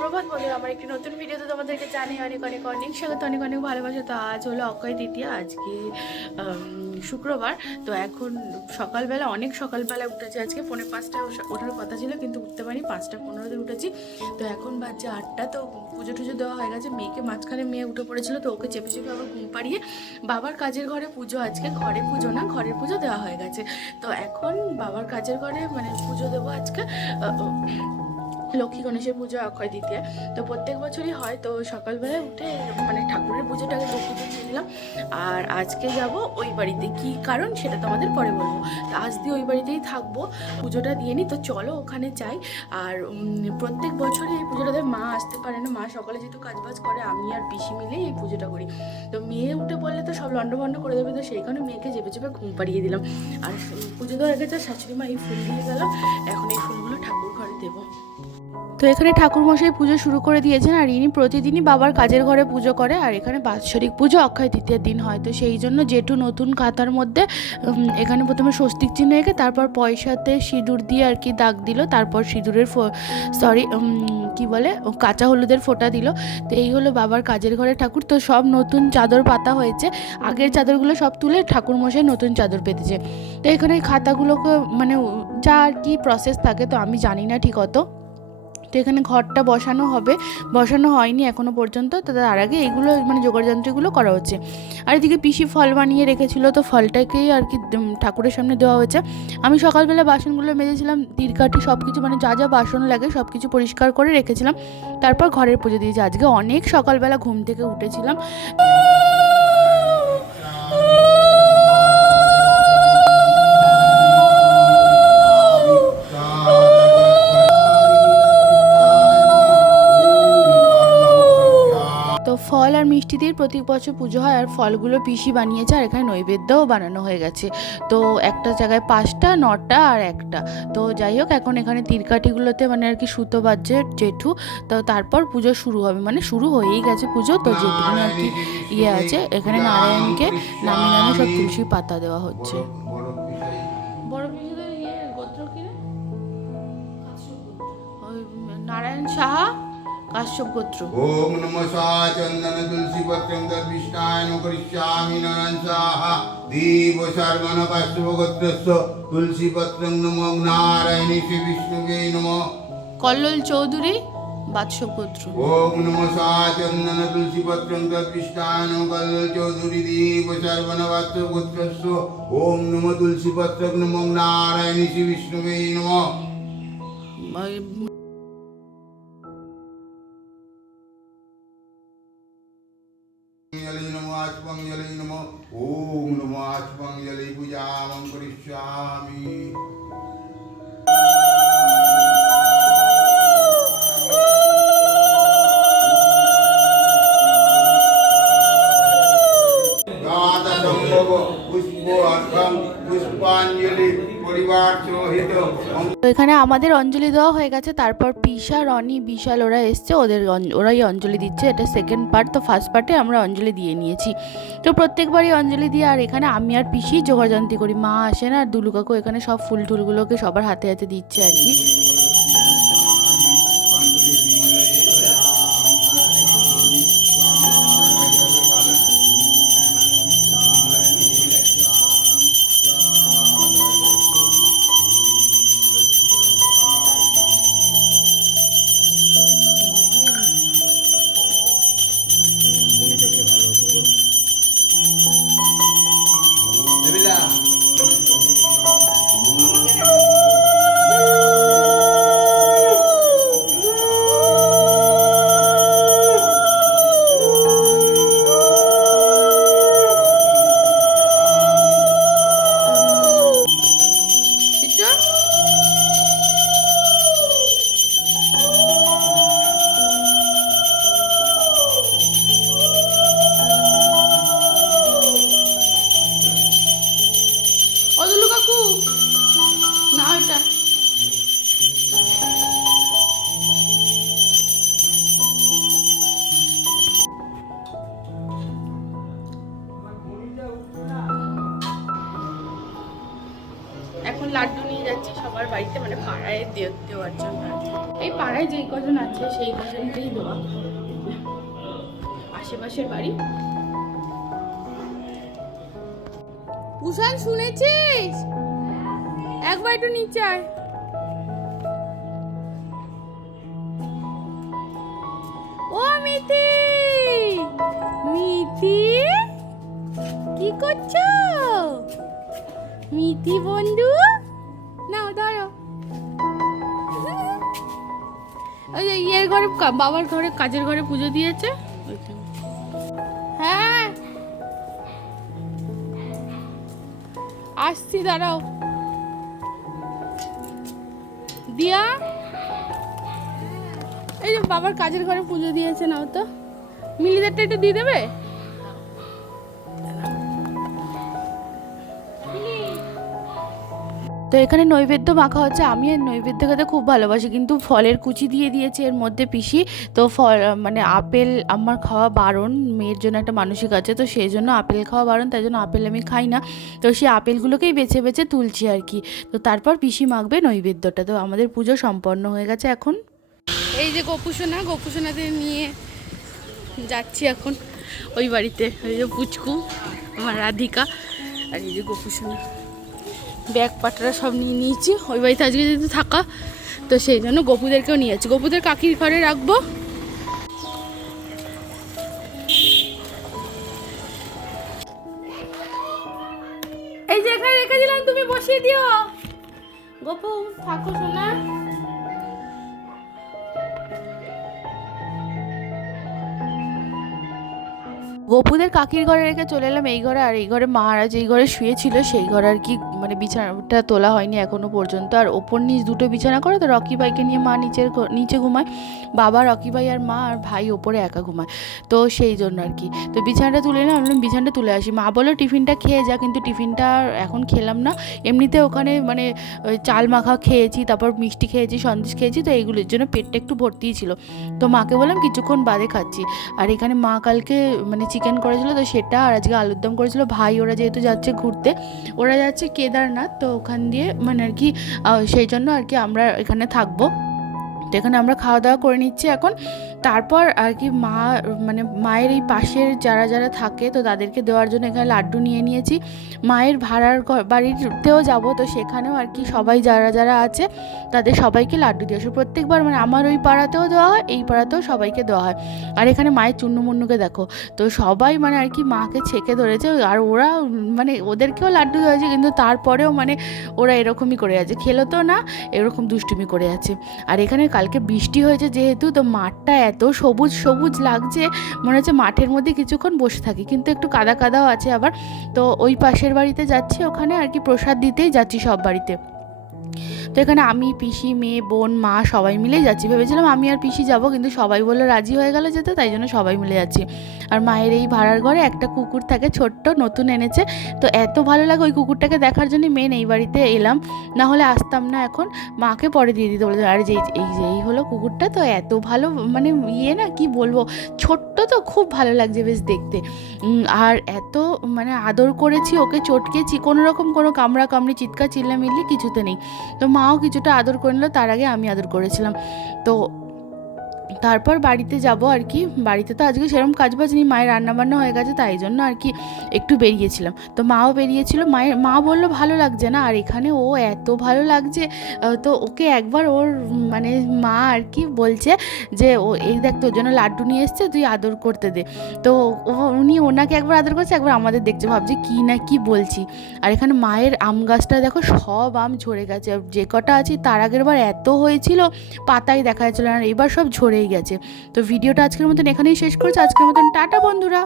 সুপ্রভাত বন্ধুরা, আমার একটি নতুন ভিডিওতে তোমাদেরকে জানি অনেক অনেক অনেক স্বাগত, অনেক অনেক ভালোবাসা। তো আজ হলো অক্ষয় তৃতীয়া, আজকে শুক্রবার। তো এখন সকালবেলা, অনেক সকালবেলা উঠেছি আজকে। পৌনে পাঁচটা ওঠার কথা ছিল, কিন্তু উঠতে পারি পাঁচটা পনেরোতে উঠেছি। তো এখন বাজছে আটটা, তো পুজো টুজো দেওয়া হয়ে গেছে। মেয়েকে মাঝখানে মেয়ে উঠে পড়েছিল, তো ওকে চেপে চেপে আবার ঘুম পাড়িয়ে বাবার কাজের ঘরে পুজো আজকে। ঘরে পুজো না, ঘরের পুজো দেওয়া হয়ে গেছে। তো এখন বাবার কাজের ঘরে মানে পুজো দেবো আজকে। লক্ষ্মী গণেশের পুজো, অক্ষয় দ্বিতীয় তো প্রত্যেক বছরই হয়, তো সকালবেলায় উঠে মানে ঠাকুরের পুজোটাকে লক্ষ্মী দিলাম আর আজকে যাব ওই বাড়িতে। কি কারণ সেটা তোমাদের পরে বলব। তো আজ দিয়ে ওই বাড়িতেই থাকব, পুজোটা দিয়ে নিই তো চলো ওখানে যাই। আর প্রত্যেক বছরই এই পুজোটাতে মা আসতে পারে না। মা সকালে যেহেতু কাজবাজ করে, আমি আর পিসি মিলে এই পুজোটা করি। তো মেয়ে উঠে পড়লে তো সব লন্ডভন্ড করে দেবে। তো সেই কারণে মেয়েকে চেপে চেপে ঘুম পাড়িয়ে দিলাম। আর পুজো দেওয়ার গেছে শাশুড়ি মা এই ফুল দিয়ে গেল। এখন এই ফুলগুলো ঠাকুর ঘরে দেবো। তো এখানে ঠাকুরমশাই পুজো শুরু করে দিয়েছেন আর ইনি প্রতিদিনই বাবার কাজের ঘরে পুজো করে আর এখানে বাৎসরিক পুজো অক্ষয় তৃতীয়ার দিন হয়। তো সেই জন্য জেঠু নতুন খাতার মধ্যে এখানে প্রথমে স্বস্তিক চিহ্ন এঁকে তারপর পয়সাতে সিঁদুর দিয়ে আর কি দাগ দিল, তারপর সিঁদুরের সরি কি বলে, কাঁচা হলুদের ফোঁটা দিল। তো এই হলো বাবার কাজের ঘরে ঠাকুর। তো সব নতুন চাদর পাতা হয়েছে। আগের চাদরগুলো সব তুলে ঠাকুরমশাই নতুন চাদর পেতেছে। তো এখানে খাতাগুলোকে মানে যা আর কি প্রসেস থাকে তো আমি জানি না ঠিক অত। তো এখানে ঘরটা বসানো হবে। বসানো হয়নি এখনও পর্যন্ত। তো তার আগে এইগুলো মানে যোগাযন্ত্রগুলো করা হচ্ছে। আর এদিকে পিসি ফল বানিয়ে রেখেছিল, তো ফলটাকেই আর কি ঠাকুরের সামনে দেওয়া হয়েছে। আমি সকালবেলা বাসনগুলো মেজেছিলাম দীর্ঘাটি সব কিছু মানে যা যা বাসন লাগে সব কিছু পরিষ্কার করে রেখেছিলাম। তারপর ঘরের পুজো দিয়েছি। আজকে অনেক সকালবেলা ঘুম থেকে উঠেছিলাম। তো ফল আর মিষ্টি দিয়ে প্রতি বছর পুজো হয় আর ফলগুলো পিসি বানিয়েছে আর এখানে নৈবেদ্যও বানানো হয়ে গেছে। তো একটা জায়গায় পাঁচটা নটা আর একটা। তো যাই হোক এখন এখানে তিরকাটিগুলোতে মানে আর কি সুতো বাজছে জেঠু। তো তারপর পুজো শুরু হবে। মানে শুরু হয়েই গেছে পুজো। তো যেটুকুনি আর কি ইয়ে আছে। এখানে নারায়ণকে নামে নামে সব তুলসী পাতা দেওয়া হচ্ছে। বড় ইয়ে গোত্র নারায়ণ সাহা? কাশ্যপ গোত্র ওম নমসা চন্দন তুলসী পত্রম তদ্বিষ্টায়ন করিষ্যামি নয়নসাহ দীপ সর্বণ কাশ্যপ গোত্রস্য তুলসী পত্রং নমো নারায়ণী শ্রী বিষ্ণুবে নমো। কল্লোল চৌধুরী বাদশপুত্র ওম নমো চন্দন তুলসী পত্রং তৎপৃষ্ঠান কল চৌধুরী দীপ সর্বণ বাদশপুত্রস্য ওম নমো তুলসী পত্রং নমো নারায়ণী শ্রী বিষ্ণুবে নমো। नमः ওই जलै नमो आत्मञ्जलै नमो ॐ नमो आत्मञ्जलै पूजामं करिष्यामि এখানে আমাদের অঞ্জলি দেওয়া হয়ে গেছে, তারপর পিসা, রনি, বিশাল ওরা এসছে, ওদের ওরাই অঞ্জলি দিচ্ছে। এটা সেকেন্ড পার্ট তো ফার্স্ট পার্টে আমরা অঞ্জলি দিয়ে নিয়েছি। তো প্রত্যেকবারই অঞ্জলি দিয়ে, আর এখানে আমি আর পিসি জোগাড়যন্ত্রী করি। মা আসে না, আর দুলু কাকু এখানে সব ফুল টুলগুলোকে সবার হাতে হাতে দিচ্ছে আর কি। দেওয়ার জন্য এই পাড়ায় যেই কজন আছে সেই কজনকেই দেওয়া আশেপাশের বাড়ি। উষান শুনেছিস? একবার একটু নিচে আয়। ও মিতি মিতি কি করছ? মিতি বন্ধু? নাও ধরো। ওই যে ইয়ের ঘরে বাবার ঘরে, কাজের ঘরে পুজো দিয়েছে। হ্যাঁ। আসছি, দাঁড়াও। দিয়া। এই যে বাবার কাজের ঘরে পুজো দিয়েছে, নাও তো। মিলিদেরটা একটু দিয়ে দেবে? তো এখানে নৈবেদ্য মাখা হচ্ছে। আমি নৈবেদ্য খেতে খুব ভালোবাসি, কিন্তু ফলের কুচি দিয়ে দিয়েছে এর মধ্যে পিসি। তো ফল মানে আপেল আমার খাওয়া বারণ, মেয়ের জন্য একটা মানসিক আছে, তো সেই জন্য আপেল খাওয়া বারণ, তাই জন্য আপেল আমি খাই না। তো সেই আপেলগুলোকেই বেছে বেছে তুলছি আর কি। তো তারপর পিসি মাখবে নৈবেদ্যটা। তো আমাদের পুজো সম্পন্ন হয়ে গেছে এখন। এই যে গোপুসোনা, গোপুসোনাদের নিয়ে যাচ্ছি এখন। ওই বাড়িতে, ওই যে পুচকু, আমার রাধিকা আর এই যে গোপুসোনা। ব্যাগ পাটরা সব নিয়ে নিয়েছি। ওই বাড়িতে আজকে যেহেতু থাকা, তো সেই জন্য গপুদেরকেও নিয়ে যাচ্ছি। গপুদের কাকির ঘরে রাখব। এই যে রেখে দিলাম, তুমি বসিয়ে দিও। গপু, থাকো শোনা গপুদের কাকির ঘরে রেখে চলে এলাম, এই ঘরে। আর এই ঘরে মহারাজ এই ঘরে শুয়েছিল, সেই ঘরে আর কি মানে বিছানাটা তোলা হয়নি এখনও পর্যন্ত। আর ওপর নিচ দুটো বিছানা করে তো রকি ভাইকে নিয়ে মা নিচের নিচে ঘুমায়। বাবা, রকি ভাই আর মা আর ভাই ওপরে একা ঘুমায়। তো সেই জন্য আর কি। তো বিছানাটা তুলে না আমি বিছানাটা তুলে আসি। মা বলো টিফিনটা খেয়ে যা। কিন্তু টিফিনটা এখন খেলাম না। এমনিতে ওখানে মানে চাল মাখা খেয়েছি, তারপর মিষ্টি খেয়েছি, সন্দেশ খেয়েছি, তো এইগুলোর জন্য পেটটা একটু ভর্তিই ছিল। তো মাকে বললাম, কিছুক্ষণ বাদে খাচ্ছি। আর এখানে মা কালকে মানে চিকেন করেছিল, তো সেটা আর আজকে আলুর দম করেছিল। ভাই, ওরা যেহেতু যাচ্ছে ঘুরতে, ওরা যাচ্ছে কেদারনাথ তো ওখান দিয়ে মানে আর কি সেই জন্য আর কি আমরা এখানে থাকব। তো এখানে আমরা খাওয়া দাওয়া করে নিচ্ছি এখন। তারপর আর কি মা মানে মায়ের এই পাশের যারা যারা থাকে, তো তাদেরকে দেওয়ার জন্য এখানে লাড্ডু নিয়ে নিয়েছি। মায়ের ভাড়ার ঘর বাড়িতেও যাব, তো সেখানেও আর কি সবাই যারা যারা আছে, তাদের সবাইকে লাড্ডু দিয়ে আসে প্রত্যেকবার মানে আমার ওই পাড়াতেও দেওয়া হয়, এই পাড়াতেও সবাইকে দেওয়া হয়। আর এখানে মায়ের চুন্নু মুন্নুকে দেখো, তো সবাই মানে আর কি মাকে ছেঁকে ধরেছে, আর ওরা মানে ওদেরকেও লাড্ডু দেওয়া হয়েছে, কিন্তু তারপরেও মানে ওরা এরকমই করে আছে। খেলো তো না, এরকম দুষ্টুমি করে আছে। আর এখানে কালকে বৃষ্টি হয়েছে যেহেতু, তো মাঠটা এত সবুজ সবুজ লাগছে, মনে হচ্ছে মাঠের মধ্যে কিছুক্ষণ বসে থাকি। কিন্তু একটু কাদা কাদাও আছে আবার। তো ওই পাশের বাড়িতে যাচ্ছি, ওখানে আর কি প্রসাদ দিতেই যাচ্ছি সব বাড়িতে। তো এখানে আমি, পিসি, মেয়ে, বোন, মা সবাই মিলেই যাচ্ছি। ভেবেছিলাম আমি আর পিসি যাব, কিন্তু সবাই বলল রাজি হয়ে গেল যেতে, তাই জন্য সবাই মিলে যাচ্ছি। আর মায়ের এই ভাড়ার ঘরে একটা কুকুর থাকে ছোট্ট, নতুন এনেছে। তো এত ভালো লাগে ওই কুকুরটাকে দেখার জন্য মেন এই বাড়িতে এলাম। না হলে আসতাম না এখন। মাকে পরে দিয়ে দিতে বলেছে, আর যে এই যে, এই হলো কুকুরটা, তো এত ভালো মানে ইয়ে না, কি বলব, ছোট্ট তো খুব ভালো লাগছে বেশ দেখতে। আর এত মানে আদর করেছি ওকে, চটকেছি, কোনো রকম কোনো কামড়া কামড়ি চিৎকার, চিল্লামিল্লি কিছুতে নেই। তো মাও কিছুটা আদর করে নিল তার আগে আমি আদর করেছিলাম। তো তারপর বাড়িতে যাব আর কি। বাড়িতে তো আজকে সেরকম কাজ বাজ নেই, মায়ের রান্নাবান্না হয়ে গেছে, তাই জন্য আর কি একটু বেরিয়েছিলাম। তো মাও বেরিয়েছিল, মায়ের, মা বলল ভালো লাগছে না, আর এখানে ও এত ভালো লাগছে তো ওকে একবার ওর মানে মা আর কি বলছে যে, ও, এই দেখ তোর জন্য লাড্ডু নিয়ে এসছে, তুই আদর করতে দে। তো উনি ওনাকে একবার আদর করছে, একবার আমাদের দেখছে, ভাবছে কি না কি বলছি। আর এখানে মায়ের আম গাছটা দেখো, সব আম ঝরে গেছে যে কটা আছে তার আগের বার এত হয়েছিল, পাতাই দেখা যাচ্ছিল না এবার সব ঝরেই গেছে। তো ভিডিওটা আজকের মতন এখানেই শেষ করছি। আজকের মতন টাটা বন্ধুরা।